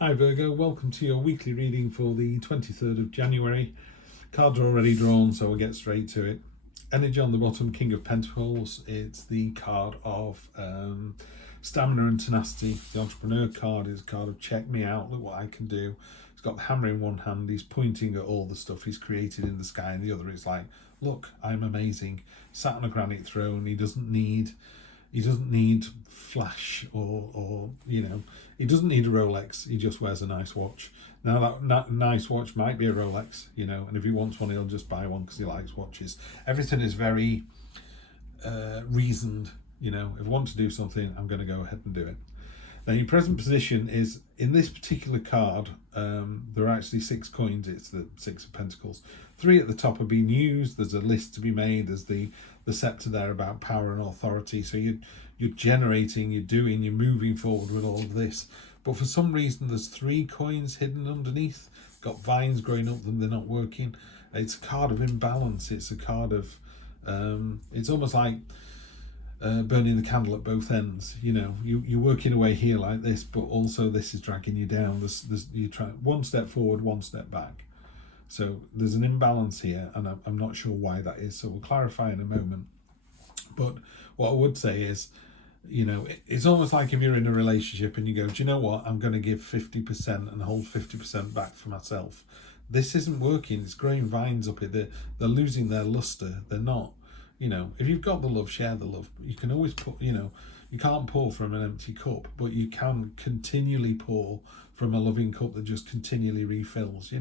Hi Virgo, welcome to your weekly reading for the 23rd of January. Cards are already drawn, so we'll get straight to it. Energy on the bottom, King of Pentacles. It's the card of stamina and tenacity. The Entrepreneur card is a card of check me out, look what I can do. He's got the hammer in one hand, he's pointing at all the stuff he's created in the sky, and the other is like, look, I'm amazing. Sat on a granite throne, he doesn't need flash or he doesn't need a Rolex, he just wears a nice watch. Now that nice watch might be a Rolex, and if he wants one he'll just buy one because he likes watches. Everything is very reasoned. If I want to do something, I'm going to go ahead and do it. Now your present position is, in this particular card, there are actually 6 coins. It's the 6 of Pentacles. 3 at the top are being used. There's a list to be made. There's the scepter there about power and authority. So you're generating, you're moving forward with all of this. But for some reason, there's 3 coins hidden underneath. Got vines growing up them, they're not working. It's a card of imbalance. It's a card of, it's almost like burning the candle at both ends. You're working away here like this, but also this is dragging you down. You try one step forward, one step back. So there's an imbalance here, and I'm not sure why that is. So we'll clarify in a moment. But what I would say is, it's almost like if you're in a relationship and you go, do you know what? I'm going to give 50% and hold 50% back for myself. This isn't working. It's growing vines up here. They're losing their luster. They're not. If you've got the love, share the love. You can always put, you can't pour from an empty cup, but you can continually pour from a loving cup that just continually refills,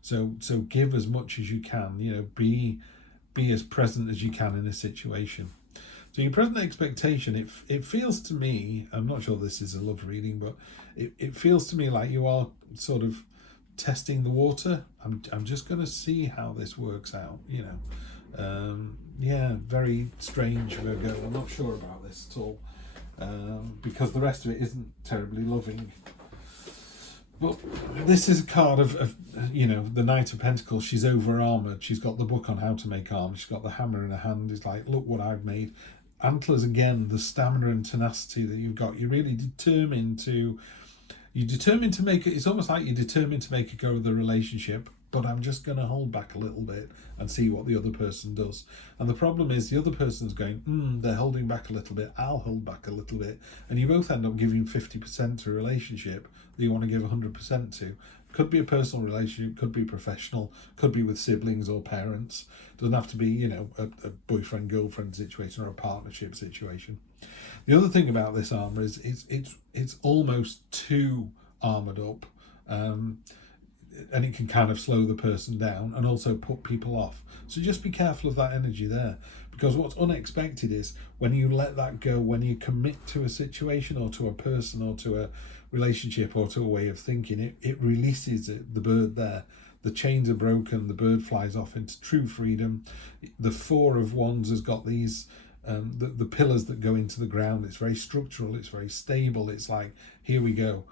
So give as much as you can, be as present as you can in a situation. So your present expectation, it feels to me, I'm not sure this is a love reading, but it feels to me like you are sort of testing the water. I'm just going to see how this works out, very strange, Virgo. I'm not sure about this at all, because the rest of it isn't terribly loving. But this is a card of the Knight of Pentacles. She's over armoured. She's got the book on how to make armour. She's got the hammer in her hand. It's like, look what I've made. Antlers again, the stamina and tenacity that you've got. You're really determined to make it. It's almost like you're determined to make a go of the relationship, but I'm just going to hold back a little bit and see what the other person does. And the problem is the other person's going, they're holding back a little bit, I'll hold back a little bit. And you both end up giving 50% to a relationship that you want to give 100% to. Could be a personal relationship, could be professional, could be with siblings or parents. Doesn't have to be, a boyfriend-girlfriend situation or a partnership situation. The other thing about this armour is it's almost too armoured up. And it can kind of slow the person down and also put people off. So just be careful of that energy there, because what's unexpected is when you let that go, when you commit to a situation or to a person or to a relationship or to a way of thinking, it releases the bird there. The chains are broken, the bird flies off into true freedom. The 4 of Wands has got these the pillars that go into the ground. It's very structural, it's very stable. It's like, here we go.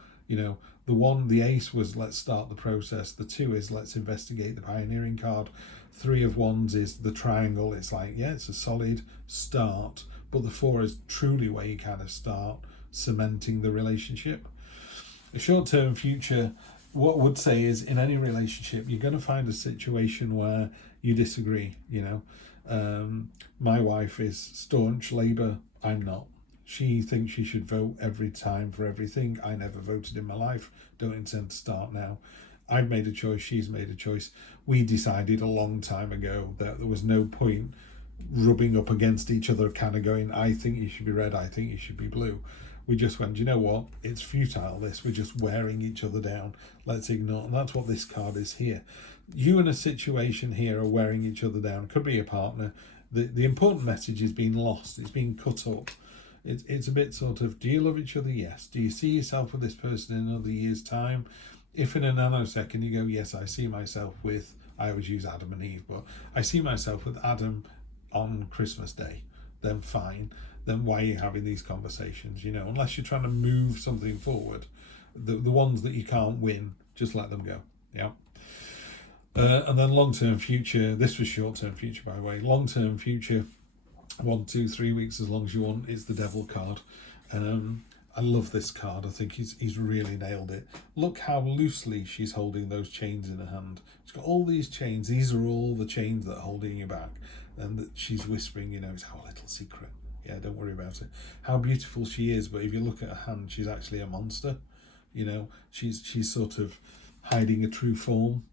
The ace was let's start the process. The 2 is let's investigate the pioneering card. 3 of Wands is the triangle. It's like, it's a solid start. But the 4 is truly where you kind of start cementing the relationship. The short-term future, what I would say is, in any relationship, you're going to find a situation where you disagree. My wife is staunch Labour. I'm not. She thinks she should vote every time for everything. I never voted in my life. Don't intend to start now. I've made a choice. She's made a choice. We decided a long time ago that there was no point rubbing up against each other, kind of going, I think you should be red, I think you should be blue. We just went, you know what? It's futile, this. We're just wearing each other down. Let's ignore. And that's what this card is here. You in a situation here are wearing each other down. Could be a partner. The important message is being lost. It's being cut up. It's a bit sort of, do you love each other? Yes. Do you see yourself with this person in another year's time? If in a nanosecond you go, yes, I see myself with, I always use Adam and Eve, but I see myself with Adam on Christmas Day, then fine. Then why are you having these conversations? Unless you're trying to move something forward. The ones that you can't win, just let them go. Yeah. And then long-term future. This was short-term future, by the way. Long-term future, 1, 2, 3 weeks, as long as you want. It's the Devil card. I love this card. I think he's really nailed it. Look how loosely she's holding those chains in her hand. She's got all these chains. These are all the chains that are holding you back. And that she's whispering, it's our little secret. Yeah, don't worry about it. How beautiful she is, but if you look at her hand, she's actually a monster. She's sort of hiding a true form.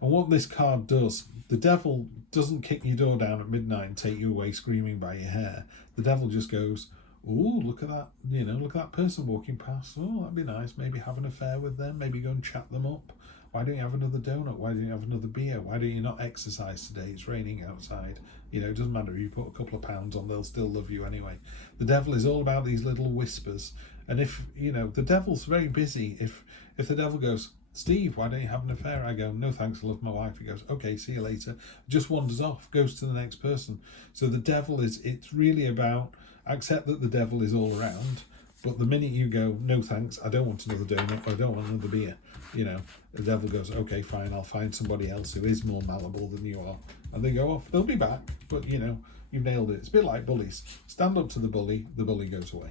And what this card does, the devil doesn't kick your door down at midnight and take you away screaming by your hair. The devil just goes, oh, look at that, look at that person walking past. Oh, that'd be nice. Maybe have an affair with them. Maybe go and chat them up. Why don't you have another donut? Why don't you have another beer? Why don't you not exercise today? It's raining outside. It doesn't matter if you put a couple of pounds on, they'll still love you anyway. The devil is all about these little whispers. And if, the devil's very busy. If the devil goes, Steve, why don't you have an affair? I go, no thanks, I love my wife. He goes, okay, see you later. Just wanders off, goes to the next person. So the devil it's really about, accept that the devil is all around, but the minute you go, no thanks, I don't want another donut, or I don't want another beer, the devil goes, okay, fine, I'll find somebody else who is more malleable than you are. And they go off. They'll be back, but you've nailed it. It's a bit like bullies. Stand up to the bully goes away.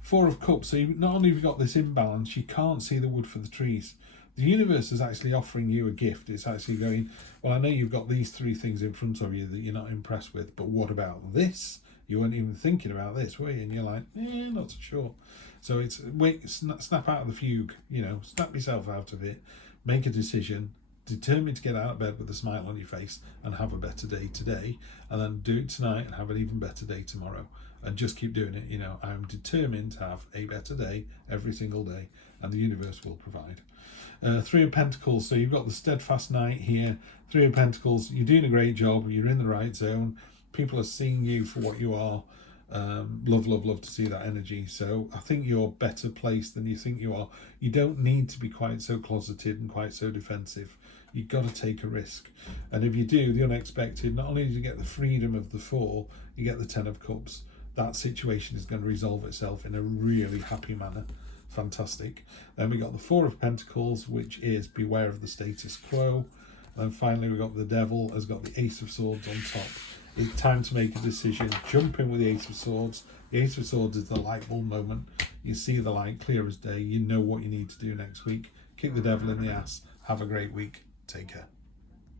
Four of Cups. So not only have you got this imbalance, you can't see the wood for the trees. The universe is actually offering you a gift. It's actually going, well, I know you've got these three things in front of you that you're not impressed with, but what about this? You weren't even thinking about this, were you? And you're like, not so sure. So it's, snap out of the fugue, snap yourself out of it, make a decision, determined to get out of bed with a smile on your face and have a better day today, and then do it tonight and have an even better day tomorrow, and just keep doing it. I'm determined to have a better day every single day, and the universe will provide. Three of Pentacles. So you've got the steadfast knight here. Three of Pentacles. You're doing a great job. You're in the right zone. People are seeing you for what you are. Love to see that energy. So I think you're better placed than you think you are. You don't need to be quite so closeted and quite so defensive. You've got to take a risk. And if you do the unexpected, not only do you get the freedom of the Four, you get the Ten of Cups. That situation is going to resolve itself in a really happy manner. Fantastic. Then we got the Four of Pentacles, which is beware of the status quo. And finally we got the Devil has got the Ace of Swords on top. It's time to make a decision. Jump in with the Ace of Swords. The Ace of Swords is the light bulb moment. You see the light clear as day. You know what you need to do next week. Kick the devil in the ass. Have a great week. Take care.